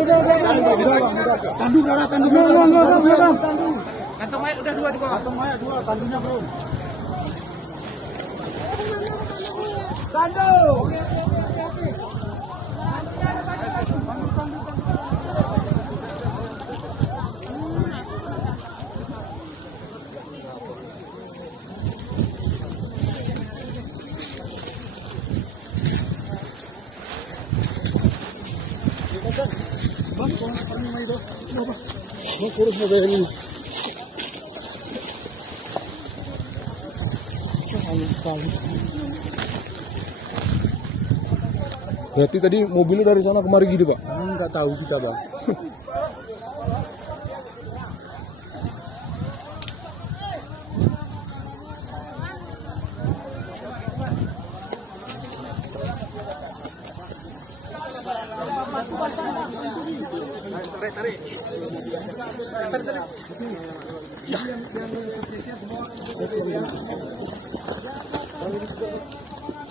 Tandu berapa? Tandu belum. Kantong mayat udah 2 di bawah. Kantong mayat 2, tandunya belum. Tandu. Kurus mobil ini. Berarti tadi mobilnya dari sana kemari gitu, Pak? Enggak tahu kita, Bang. Tarik.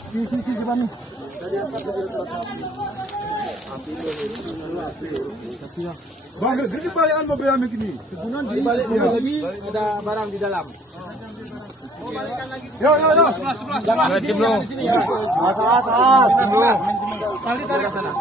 Sisi depan nih. Bang, gede balikan mobil yang begini. Kegunaan dibalik lagi ada barang di dalam. Yo. Sebelah. Jangan di sini ya. Mas. Tarik sana.